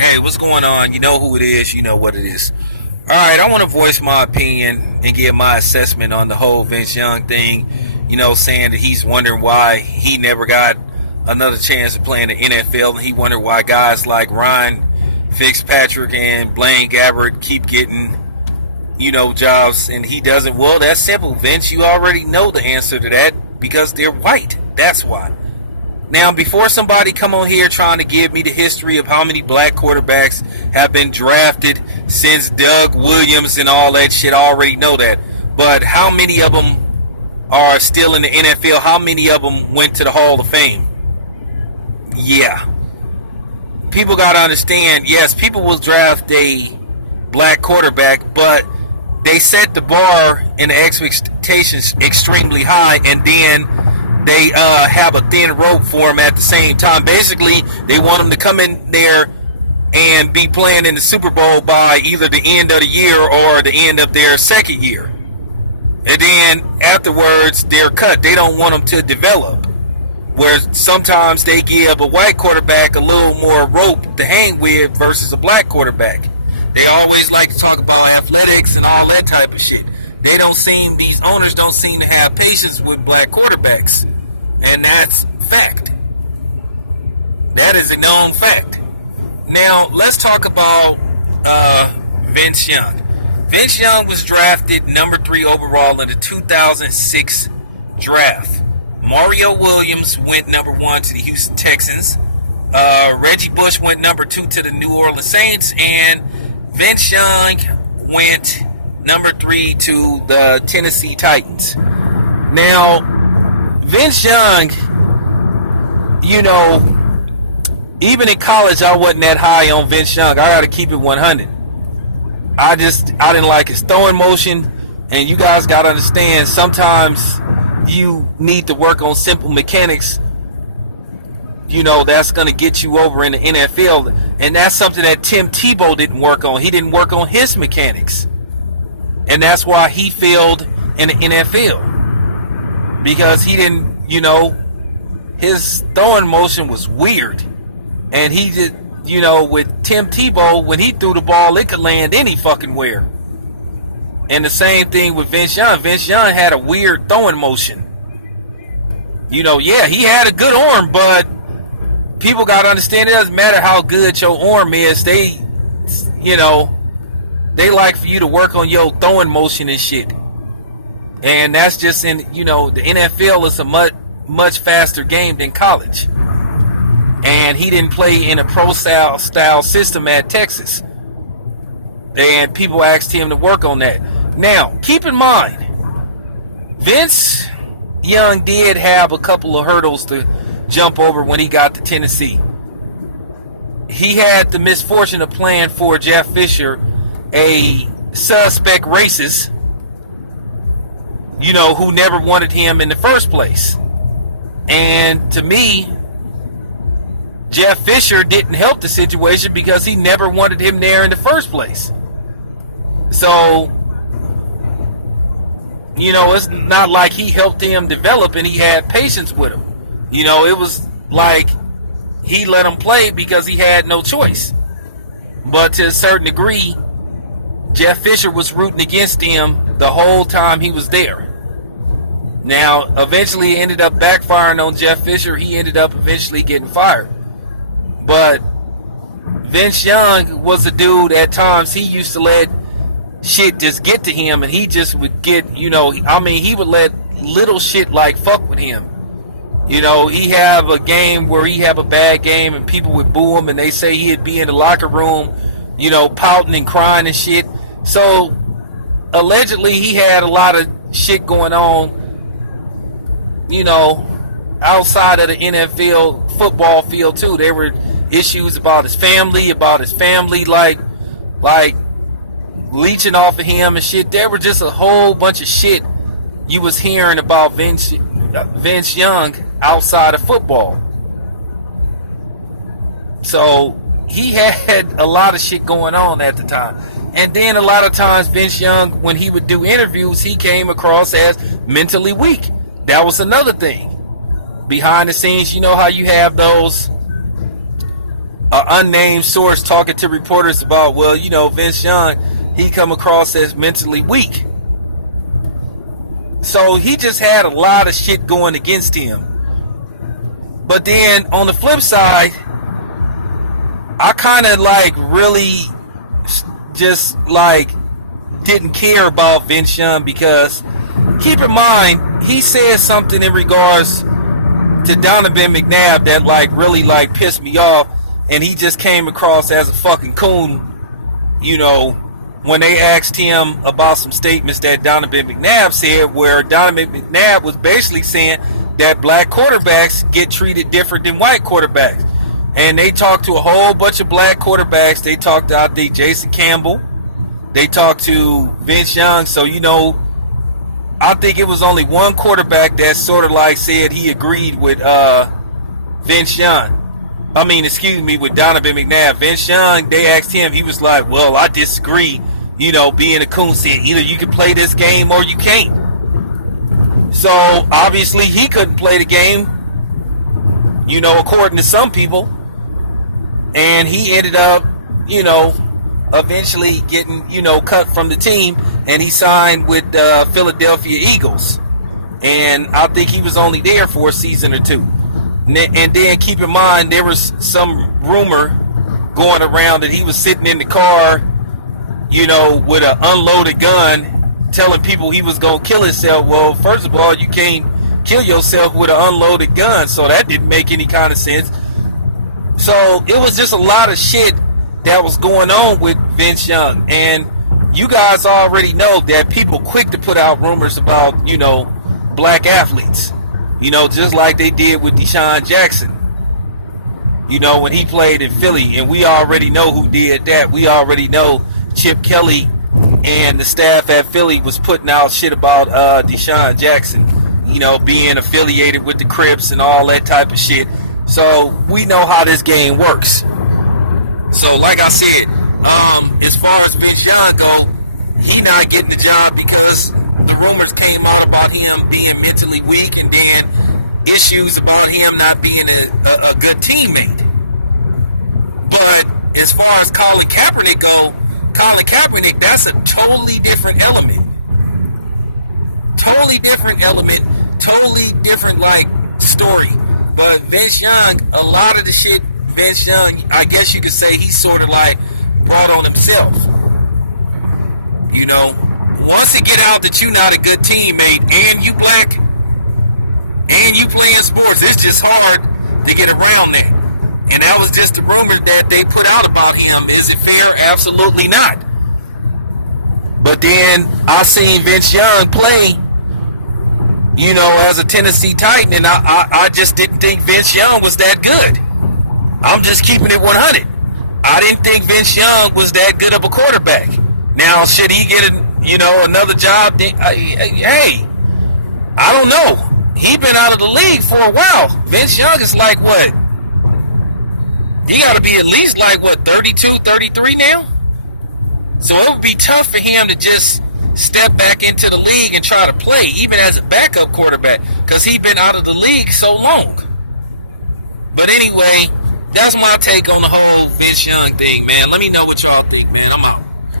Hey, what's going on? You know who it is, you know what it is. Alright, I want to voice my opinion and give my assessment on the whole Vince Young thing. Saying that he's wondering why he never got another chance to play in the NFL, and he wondered why guys like Ryan Fitzpatrick and Blaine Gabbert keep getting, jobs, and he doesn't. Well, that's simple, Vince. You already know the answer to that because they're white. That's why. Now, before somebody come on here trying to give me the history of how many black quarterbacks have been drafted since Doug Williams and all that shit, I already know that. But how many of them are still in the NFL? How many of them went to the Hall of Fame? Yeah. People got to understand, yes, people will draft a black quarterback, but they set the bar and the expectations extremely high, and then they have a thin rope for him at the same time. Basically, they want him to come in there and be playing in the Super Bowl by either the end of the year or the end of their second year. And then afterwards, they're cut. They don't want them to develop. Where sometimes they give a white quarterback a little more rope to hang with versus a black quarterback. They always like to talk about athletics and all that type of shit. These owners don't seem to have patience with black quarterbacks. And that's fact. That is a known fact. Now, let's talk about Vince Young. Vince Young was drafted number 3 overall in the 2006 draft. Mario Williams went number 1 to the Houston Texans. Reggie Bush went number 2 to the New Orleans Saints. And Vince Young went number 3 to the Tennessee Titans. Now, Vince Young, even in college, I wasn't that high on Vince Young. I got to keep it 100. I didn't like his throwing motion. And you guys got to understand, sometimes you need to work on simple mechanics. That's going to get you over in the NFL. And that's something that Tim Tebow didn't work on. He didn't work on his mechanics. And that's why he failed in the NFL. Because he didn't, his throwing motion was weird. And he did, with Tim Tebow, when he threw the ball, it could land any fucking where. And the same thing with Vince Young. Vince Young had a weird throwing motion. He had a good arm, but people got to understand it doesn't matter how good your arm is. They like for you to work on your throwing motion and shit. And that's just the NFL is a much faster game than college. And he didn't play in a pro style system at Texas. And people asked him to work on that. Now, keep in mind, Vince Young did have a couple of hurdles to jump over when he got to Tennessee. He had the misfortune of playing for Jeff Fisher, a suspect racist, who never wanted him in the first place. And to me, Jeff Fisher didn't help the situation because he never wanted him there in the first place. So, it's not like he helped him develop and he had patience with him. It was like he let him play because he had no choice. But to a certain degree, Jeff Fisher was rooting against him the whole time he was there. Now, eventually it ended up backfiring on Jeff Fisher. He ended up eventually getting fired. But Vince Young was a dude at times, he used to let shit just get to him, and he just would get, he would let little shit like fuck with him. He have a game where he have a bad game and people would boo him and they say he'd be in the locker room, pouting and crying and shit. So, allegedly he had a lot of shit going on, outside of the NFL football field too. There were issues about his family, like leeching off of him and shit. There were just a whole bunch of shit you was hearing about Vince Young outside of football. So he had a lot of shit going on at the time. And then a lot of times Vince Young, when he would do interviews, he came across as mentally weak. That was another thing. Behind the scenes, how you have those an unnamed source talking to reporters about, well, Vince Young, he come across as mentally weak. So he just had a lot of shit going against him. But then on the flip side, I kind of really just didn't care about Vince Young, because keep in mind, he said something in regards to Donovan McNabb that really pissed me off, and he just came across as a fucking coon, when they asked him about some statements that Donovan McNabb said, where Donovan McNabb was basically saying that black quarterbacks get treated different than white quarterbacks. And they talked to a whole bunch of black quarterbacks. They talked to, I think, Jason Campbell. They talked to Vince Young. So, I think it was only one quarterback that sort of said he agreed with Vince Young. With Donovan McNabb. Vince Young, they asked him, he was like, well, I disagree. Being a coon, said either you can play this game or you can't. So, obviously, he couldn't play the game, according to some people. And he ended up, eventually getting, cut from the team. And he signed with Philadelphia Eagles. And I think he was only there for a season or two. And then keep in mind, there was some rumor going around that he was sitting in the car, with an unloaded gun, telling people he was going to kill himself. Well, first of all, you can't kill yourself with an unloaded gun, so that didn't make any kind of sense. So it was just a lot of shit that was going on with Vince Young. And you guys already know that people quick to put out rumors about, black athletes. Just like they did with Deshaun Jackson. When he played in Philly. And we already know who did that. We already know Chip Kelly and the staff at Philly was putting out shit about Deshaun Jackson. Being affiliated with the Crips and all that type of shit. So we know how this game works. So like I said, as far as Vince Young go, he not getting the job because the rumors came out about him being mentally weak, and then issues about him not being a good teammate. But as far as Colin Kaepernick go, Colin Kaepernick, that's a totally different element. Totally different element, totally different story. But Vince Young, a lot of the shit Vince Young, I guess you could say he sort of brought on himself. Once it get out that you're not a good teammate and you black and you playing sports, it's just hard to get around that. And that was just the rumor that they put out about him. Is it fair? Absolutely not. But then I seen Vince Young play, as a Tennessee Titan, and I just didn't think Vince Young was that good. I'm just keeping it 100. I didn't think Vince Young was that good of a quarterback. Now, should he get another job? Hey, I don't know. He been out of the league for a while. Vince Young is what? He got to be at least 32, 33 now? So it would be tough for him to just step back into the league and try to play, even as a backup quarterback, because he been out of the league so long. But anyway, that's my take on the whole Vince Young thing, man. Let me know what y'all think, man. I'm out.